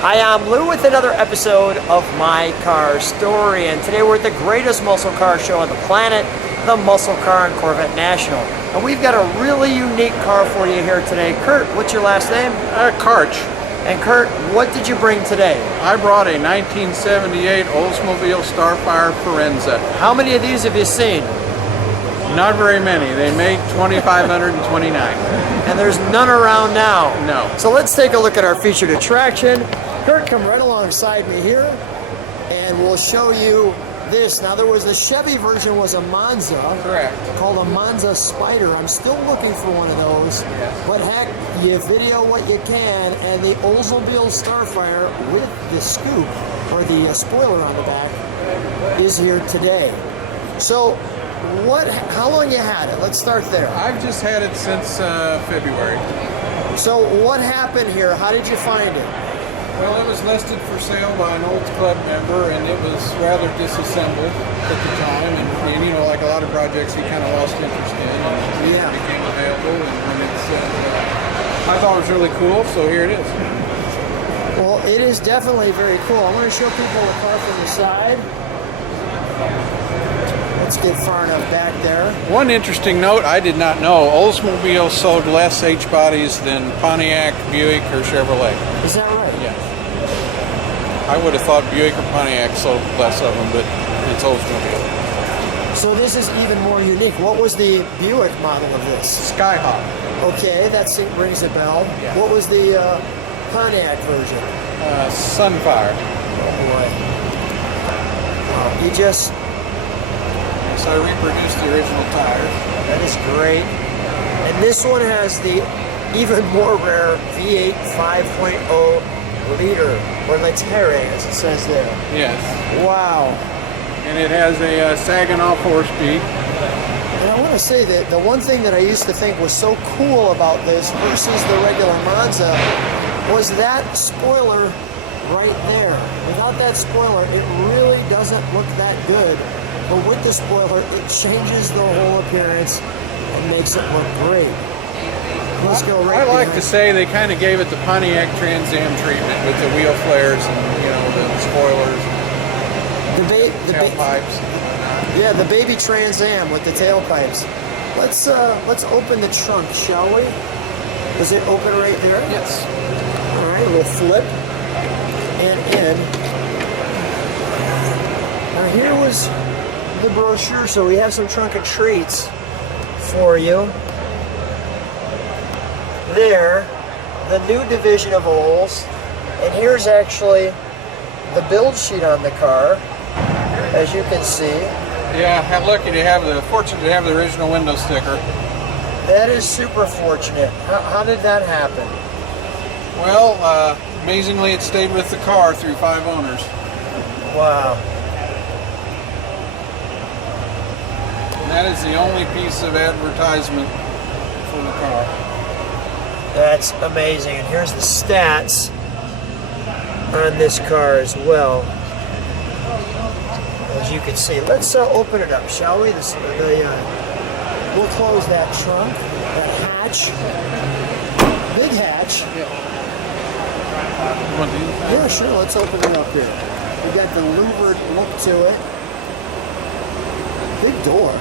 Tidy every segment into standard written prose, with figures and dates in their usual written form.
Hi, I'm Lou with another episode of My Car Story, and today we're at the greatest muscle car show on the planet, the Muscle Car and Corvette National. And we've got a really unique car for you here today. Kurt, what's your last name? Karch. And Kurt, what did you bring today? I brought a 1978 Oldsmobile Starfire Firenza. How many of these have you seen? Not very many. They made 2,529. And there's none around now. No. So let's take a look at our featured attraction. Kurt, come right alongside me here, and we'll show you this. Now, there was the Chevy version was a Monza. Correct. Called a Monza Spider. I'm still looking for one of those. Yes. But heck, you video what you can, and the Oldsmobile Starfire with the scoop, or the spoiler on the back, is here today. So, how long you had it? Let's start there. I've just had it since February. So what happened here? How did you find it? Well, it was listed for sale by an old club member, and it was rather disassembled at the time. And you know, like a lot of projects, he kind of lost interest in, and it became available. And when I thought it was really cool, so here it is. Well, it is definitely very cool. I'm going to show people the car from the side. Let's get far enough back there. One interesting note I did not know, Oldsmobile sold less H-bodies than Pontiac, Buick, or Chevrolet. Is that right? Yeah. I would have thought Buick or Pontiac sold less of them, but it's Oldsmobile. So this is even more unique. What was the Buick model of this? Skyhawk. Okay, that rings a bell. Yeah. What was the Pontiac version? Sunfire. Oh boy. You just... So I reproduced the original tires. That is great. And this one has the even more rare V8 5.0 Litre, or Litre as it says there. Yes. Wow. And it has a Saginaw 4-speed. And I want to say that the one thing that I used to think was so cool about this versus the regular Monza was that spoiler right there. Without that spoiler, it really doesn't look that good. But with the spoiler, it changes the whole appearance and makes it look great. Let's go right I like to say they kind of gave it the Pontiac Trans Am treatment with the wheel flares and the spoilers, the tailpipes. Yeah, the baby Trans Am with the tailpipes. Let's open the trunk, shall we? Does it open right there? Yes. All right, we'll flip and in. Now here was the brochure, so we have some trunk of treats for you. There, the new division of Olds, and here's actually the build sheet on the car, as you can see. Yeah, I'm fortunate to have the original window sticker. That is super fortunate. How did that happen? Well, amazingly, it stayed with the car through 5 owners. Wow. That is the only piece of advertisement for the car. That's amazing. And here's the stats on this car as well. As you can see. Let's open it up, shall we? We'll close that trunk, that hatch. Big hatch. You want to do that? Yeah, sure. Let's open it up here. We got the louvered look to it. Big door.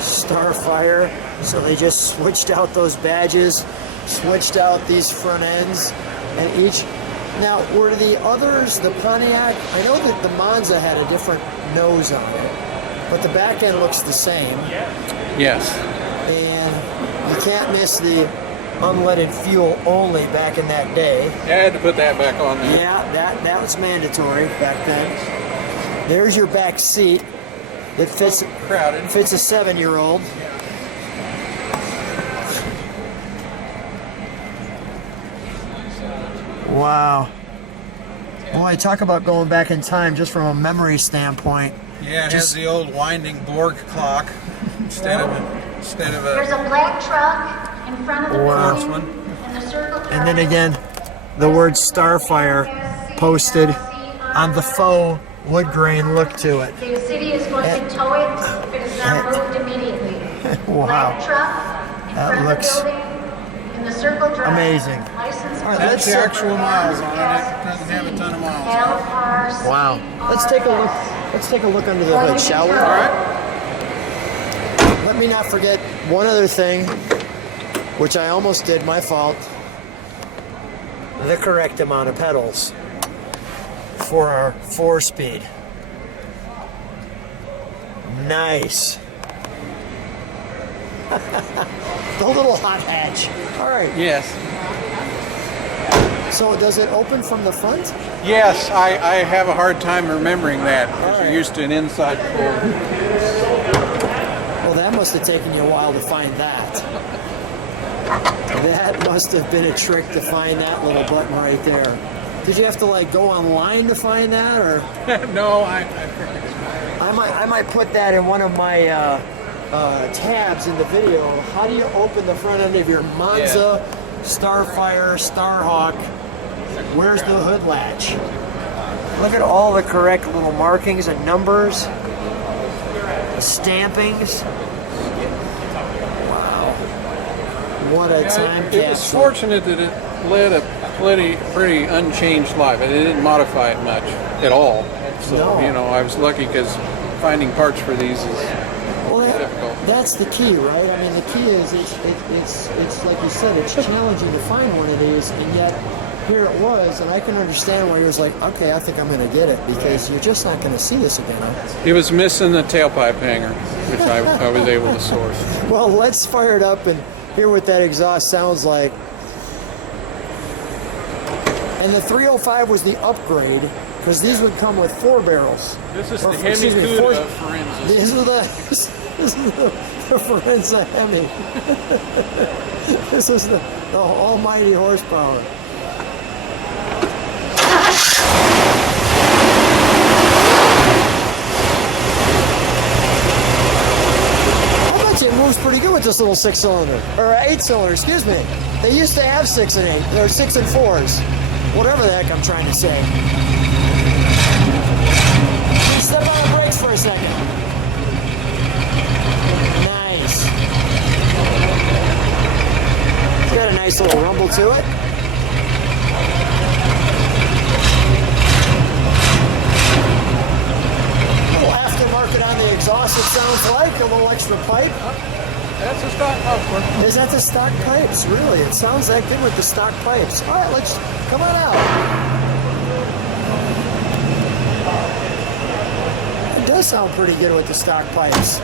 Starfire, so they just switched out those badges, switched out these front ends, and each. Now, were the others, the Pontiac, I know that the Monza had a different nose on it, but the back end looks the same. Yes. And you can't miss the unleaded fuel only back in that day. I had to put that back on there. Yeah, that was mandatory back then. There's your back seat that fits a 7-year-old. Wow. Boy, talk about going back in time just from a memory standpoint. Yeah, it has the old winding Borg clock instead of a. There's a black truck in front of the building, and the circle. And then again, the word Starfire posted on the faux wood grain look to it. The city is going to tow it if it is not moved immediately. Wow. Black truck in That front looks of the building in the circle drive. amazing. License All right, That's the let's, actual miles on it. It doesn't have a ton of miles on it. wow. Let's take a look. Let's take a look under the hood, shall we? All right. Let me not forget one other thing, which I almost did, my fault. The correct amount of pedals for our 4-speed. Nice. The little hot hatch. All right. Yes. So does it open from the front? Yes, I have a hard time remembering that because All right. you're used to an inside pull. Well, that must have taken you a while to find that. That must have been a trick to find that little button right there. Did you have to like go online to find that, or? No, I might put that in one of my tabs in the video. How do you open the front end of your Monza, Starfire, Starhawk? Where's the hood latch? Look at all the correct little markings and numbers, stampings. Wow, what a time capsule! It was fortunate that it led a pretty unchanged life. It didn't modify it much at all. So No. you know, I was lucky because finding parts for these is difficult. That's the key, right? I mean, the key is it's like you said, it's challenging to find one of these, and yet here it was, and I can understand why he was like, okay, I think I'm going to get it, because you're just not going to see this again. Huh? It was missing the tailpipe hanger, which I was able to source. Well, let's fire it up and hear what that exhaust sounds like. And the 305 was the upgrade, because these would come with 4 barrels. This is Or, the Hemi excuse me, Cuda 4 Firenza. This is the Firenza Hemi. This is the almighty horsepower. I bet you it moves pretty good with this little 6-cylinder, or 8-cylinder, excuse me. They used to have 6 and 8, or 6 and 4s. Whatever the heck I'm trying to say. Step on the brakes for a second. Nice. It's got a nice little rumble to it. A little aftermarket on the exhaust, it sounds like. A little extra pipe. That's a stock muffler. Is that the stock pipes? Really? It sounds that good with the stock pipes. All right, let's come on out. It does sound pretty good with the stock pipes.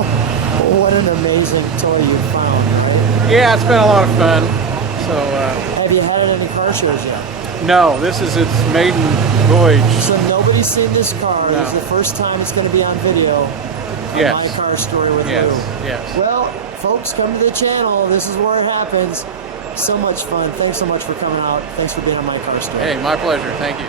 Oh, what an amazing toy you found, right? Yeah, it's been a lot of fun. So, Have you had it in any car shows yet? no, this is its maiden voyage. So nobody's seen this car. No. This is the first time it's going to be on video. Yes. My car story with Yes, Lou. yes. Well, folks, come to the channel. This is where it happens. So much fun. Thanks so much for coming out. Thanks for being on My Car Story. Hey, my pleasure. Thank you.